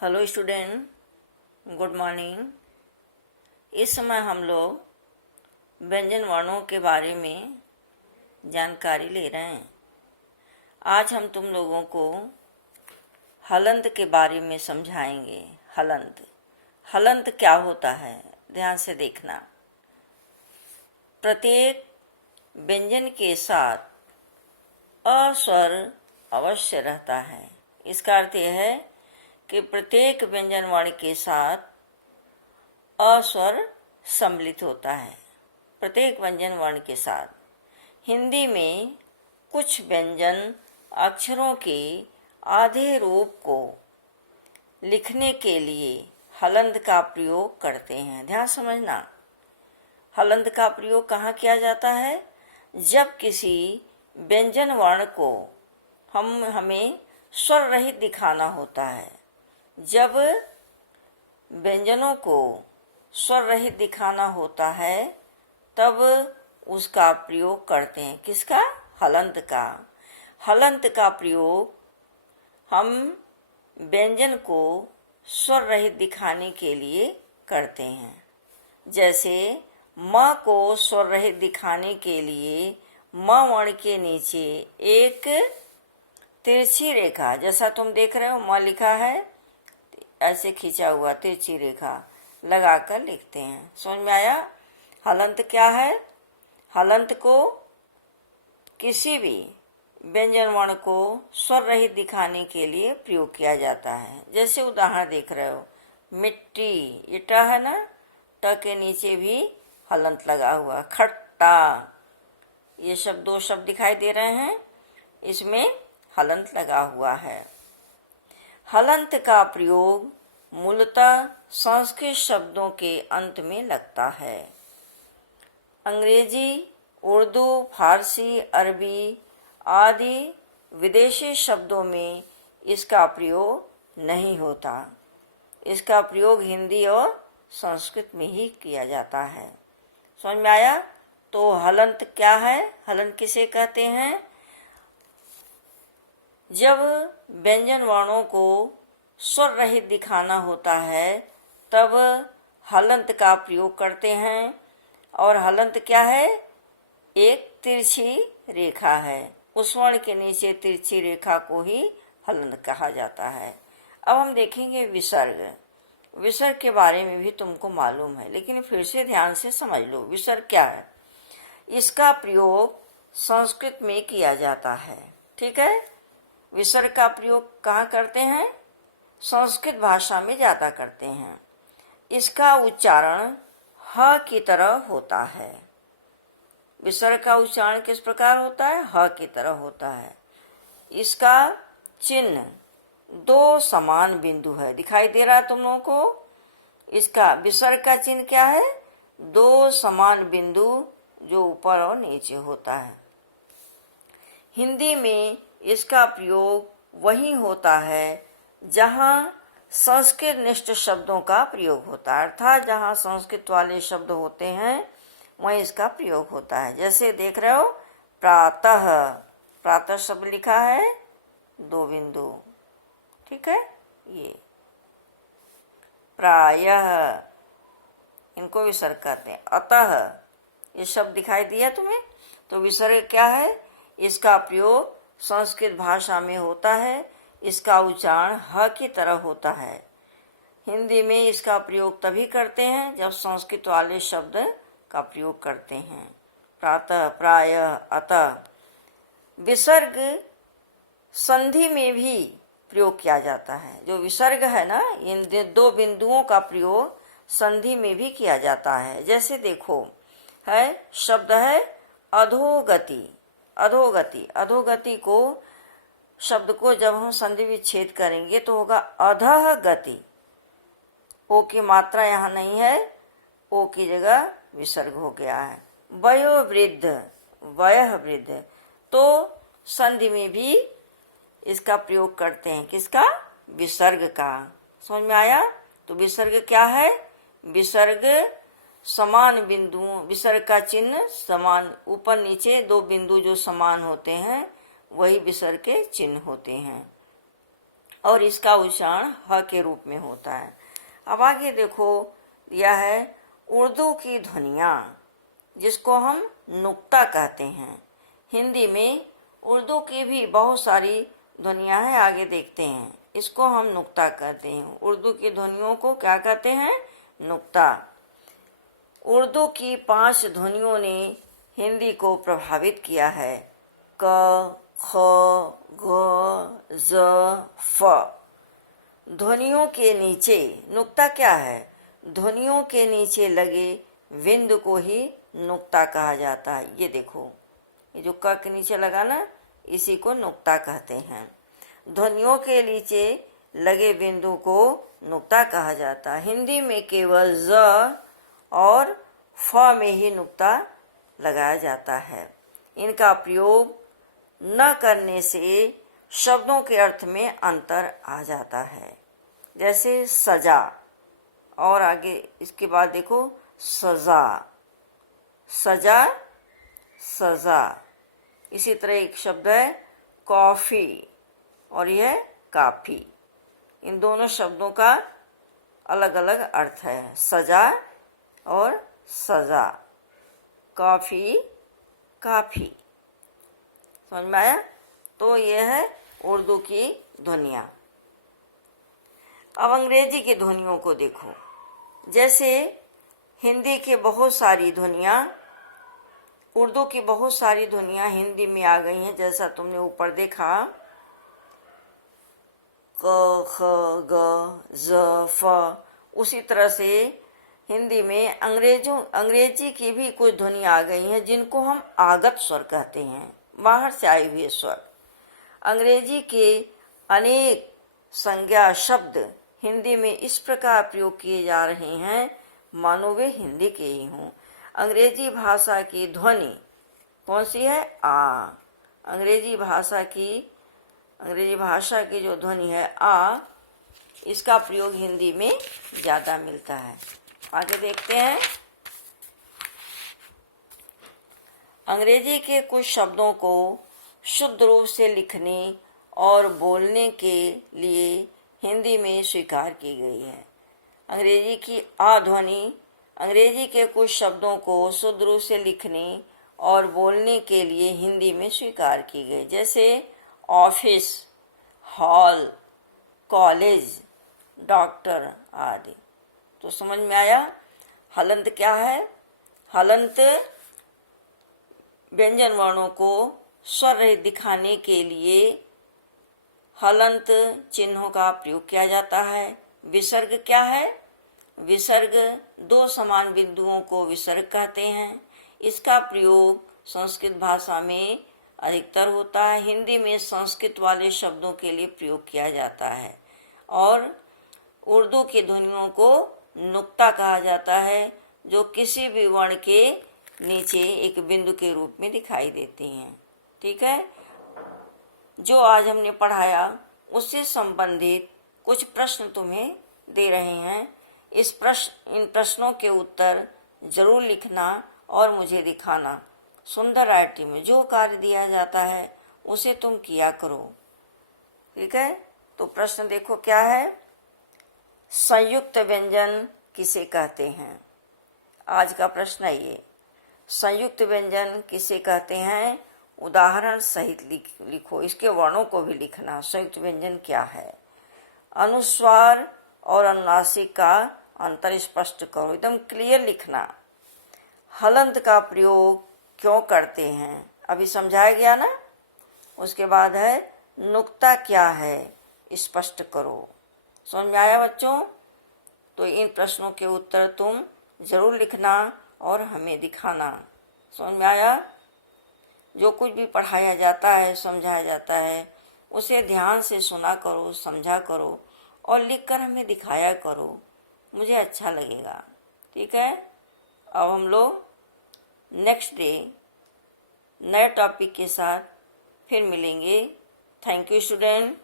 Hello student, good morning. इस समय हम लोग व्यंजन वर्णों के बारे में जानकारी ले रहे हैं। आज हम तुम लोगों को हलंत के बारे में समझाएंगे। हलंत क्या होता है, ध्यान से देखना। प्रत्येक व्यंजन के साथ अ स्वर अवश्य रहता है। इसका अर्थ यह है कि प्रत्येक व्यंजन वर्ण के साथ अ स्वर सम्मिलित होता है। प्रत्येक व्यंजन वर्ण के साथ हिंदी में कुछ व्यंजन अक्षरों के आधे रूप को लिखने के लिए हलंत का प्रयोग करते हैं। ध्यान समझना, हलंत का प्रयोग कहाँ किया जाता है? जब किसी व्यंजन वर्ण को हमें स्वर रहित दिखाना होता है। जब व्यंजनों को स्वर रहित दिखाना होता है तब उसका प्रयोग करते हैं। किसका? हलंत का। हलंत का प्रयोग हम व्यंजन को स्वर रहित दिखाने के लिए करते हैं। जैसे म को स्वर रहित दिखाने के लिए म वर्ण के नीचे एक तिरछी रेखा, जैसा तुम देख रहे हो म लिखा है, ऐसे खींचा हुआ तिरछी रेखा लगाकर लिखते हैं। समझ में आया? हलंत क्या है? हलंत को किसी भी व्यंजन वर्ण को स्वर रहित दिखाने के लिए प्रयोग किया जाता है। जैसे उदाहरण देख रहे हो, मिट्टी, ये ट है ना, ट के नीचे भी हलंत लगा हुआ। खट्टा, ये दो शब्द दिखाई दे रहे हैं, इसमें हलंत लगा हुआ है। हलंत का प्रयोग मूलतः संस्कृत शब्दों के अंत में लगता है। अंग्रेजी, उर्दू, फारसी, अरबी आदि विदेशी शब्दों में इसका प्रयोग नहीं होता। इसका प्रयोग हिंदी और संस्कृत में ही किया जाता है। समझ में आया? तो हलंत क्या है? हलंत किसे कहते हैं? जब व्यंजन वर्णों को स्वर रहित दिखाना होता है तब हलंत का प्रयोग करते हैं। और हलंत क्या है? एक तिरछी रेखा है। उस वर्ण के नीचे तिरछी रेखा को ही हलंत कहा जाता है। अब हम देखेंगे विसर्ग। विसर्ग के बारे में भी तुमको मालूम है, लेकिन फिर से ध्यान से समझ लो। विसर्ग क्या है? इसका प्रयोग संस्कृत में किया जाता है। ठीक है? विसर्ग का प्रयोग कहाँ करते हैं? संस्कृत भाषा में ज़्यादा करते हैं। इसका उच्चारण ह की तरह होता है। विसर्ग का उच्चारण किस प्रकार होता है? ह की तरह होता है। इसका चिन्ह दो समान बिंदु है, दिखाई दे रहा है तुम लोगों को? इसका विसर्ग का चिन्ह क्या है? दो समान बिंदु जो ऊपर और नीचे होता है। हिंदी में इसका प्रयोग वही होता है जहाँ संस्कृत निष्ठ शब्दों का प्रयोग होता है, अर्थात जहाँ संस्कृत वाले शब्द होते हैं वहीं इसका प्रयोग होता है। जैसे देख रहे हो, प्रातः, प्रातः शब्द लिखा है, दो बिंदु। ठीक है? ये प्रायः, इनको विसर्ग कहते हैं। अतः, ये शब्द दिखाई दिया तुम्हें? तो विसर्ग क्या है? इसका प्रयोग संस्कृत भाषा में होता है। इसका उच्चारण ह की तरह होता है। हिंदी में इसका प्रयोग तभी करते हैं जब संस्कृत वाले शब्द का प्रयोग करते हैं। प्रातः, प्रायः, अतः। विसर्ग संधि में भी प्रयोग किया जाता है। जो विसर्ग है ना, इन दो बिंदुओं का प्रयोग संधि में भी किया जाता है। जैसे देखो, है शब्द है अधोगति। अधोगति, अधोगति को शब्द को जब हम संधि विच्छेद करेंगे तो होगा अधः गति। ओ की मात्रा यहाँ नहीं है, ओ की जगह विसर्ग हो गया है। वयोवृद्ध, वयः वृद्ध, तो संधि में भी इसका प्रयोग करते हैं। किसका? विसर्ग का। समझ में आया? तो विसर्ग क्या है? विसर्ग समान बिंदुओं, विसर्ग का चिन्ह समान, ऊपर नीचे दो बिंदु जो समान होते हैं वही विसर्ग के चिन्ह होते हैं। और इसका उच्चारण ह के रूप में होता है। अब आगे देखो, यह है उर्दू की ध्वनियाँ, जिसको हम नुक्ता कहते हैं। हिंदी में उर्दू की भी बहुत सारी ध्वनियाँ हैं, आगे देखते हैं। इसको हम नुक्ता कहते हैं। उर्दू की ध्वनियों को क्या कहते हैं? नुक्ता। उर्दू की 5 ध्वनियों ने हिंदी को प्रभावित किया है। क, ख, ग, ज़, फ। ध्वनियों के नीचे, नुक्ता क्या है? ध्वनियों के नीचे लगे बिंदु को ही नुक्ता कहा जाता है। ये देखो, ये जो क के नीचे लगा ना, इसी को नुक्ता कहते हैं। ध्वनियों के नीचे लगे बिंदु को नुक्ता कहा जाता है। हिंदी में केवल ज और फ में ही नुक्ता लगाया जाता है। इनका प्रयोग न करने से शब्दों के अर्थ में अंतर आ जाता है। जैसे सजा, और आगे इसके बाद देखो सजा, सजा, सजा। इसी तरह एक शब्द है कॉफी, और यह काफी। इन दोनों शब्दों का अलग अलग अर्थ है, सजा और सजा। कॉफी, काफी। समझ में आया? तो यह है उर्दू की ध्वनियाँ। अब अंग्रेजी की ध्वनियों को देखो। जैसे हिंदी के बहुत सारी ध्वनियाँ, उर्दू की बहुत सारी ध्वनियाँ हिंदी में आ गई हैं। जैसा तुमने ऊपर देखा, क, ख, ग, ज, फ। उसी तरह से हिंदी में अंग्रेजी की भी कुछ ध्वनियाँ आ गई हैं, जिनको हम आगत स्वर कहते हैं, बाहर से आए हुए स्वर। अंग्रेजी के अनेक संज्ञा शब्द हिंदी में इस प्रकार प्रयोग किए जा रहे हैं मानो वे हिंदी के ही हों। अंग्रेजी भाषा की ध्वनि कौन सी है? आ। अंग्रेजी भाषा की जो ध्वनि है आ, इसका प्रयोग हिंदी में ज़्यादा मिलता है। आगे देखते हैं। अंग्रेजी के कुछ शब्दों को शुद्ध रूप से लिखने और बोलने के लिए हिंदी में स्वीकार की गई है। अंग्रेजी की आ ध्वनि अंग्रेजी के कुछ शब्दों को शुद्ध रूप से लिखने और बोलने के लिए हिंदी में स्वीकार की गई, जैसे ऑफिस, हॉल, कॉलेज, डॉक्टर आदि। तो समझ में आया? हलंत क्या है? हलंत व्यंजन वर्णों को स्वर रहित दिखाने के लिए हलंत चिन्हों का प्रयोग किया जाता है। विसर्ग क्या है? विसर्ग 2 समान बिंदुओं को विसर्ग कहते हैं। इसका प्रयोग संस्कृत भाषा में अधिकतर होता है। हिंदी में संस्कृत वाले शब्दों के लिए प्रयोग किया जाता है। और उर्दू की ध्वनियों को नुक्ता कहा जाता है, जो किसी भी वर्ण के नीचे एक बिंदु के रूप में दिखाई देती हैं। ठीक है? जो आज हमने पढ़ाया उससे संबंधित कुछ प्रश्न तुम्हें दे रहे हैं। इन प्रश्नों के उत्तर जरूर लिखना और मुझे दिखाना। सुंदर राइटिंग में जो कार्य दिया जाता है उसे तुम किया करो। ठीक है? तो प्रश्न देखो क्या है। संयुक्त व्यंजन किसे कहते हैं? आज का प्रश्न है ये। संयुक्त व्यंजन किसे कहते हैं? उदाहरण सहित लिखो। इसके वर्णों को भी लिखना। संयुक्त व्यंजन क्या है? अनुस्वार और अनुनासिक का अंतर स्पष्ट करो। एकदम क्लियर लिखना। हलंत का प्रयोग क्यों करते हैं? अभी समझाया गया ना। उसके बाद है नुक्ता क्या है? स्पष्ट करो। समझ में आया बच्चों? तो इन प्रश्नों के उत्तर तुम जरूर लिखना और हमें दिखाना। समझ में आया? जो कुछ भी पढ़ाया जाता है, समझाया जाता है, उसे ध्यान से सुना करो, समझा करो और लिखकर हमें दिखाया करो। मुझे अच्छा लगेगा। ठीक है? अब हम लोग नेक्स्ट डे नए टॉपिक के साथ फिर मिलेंगे। Thank you student.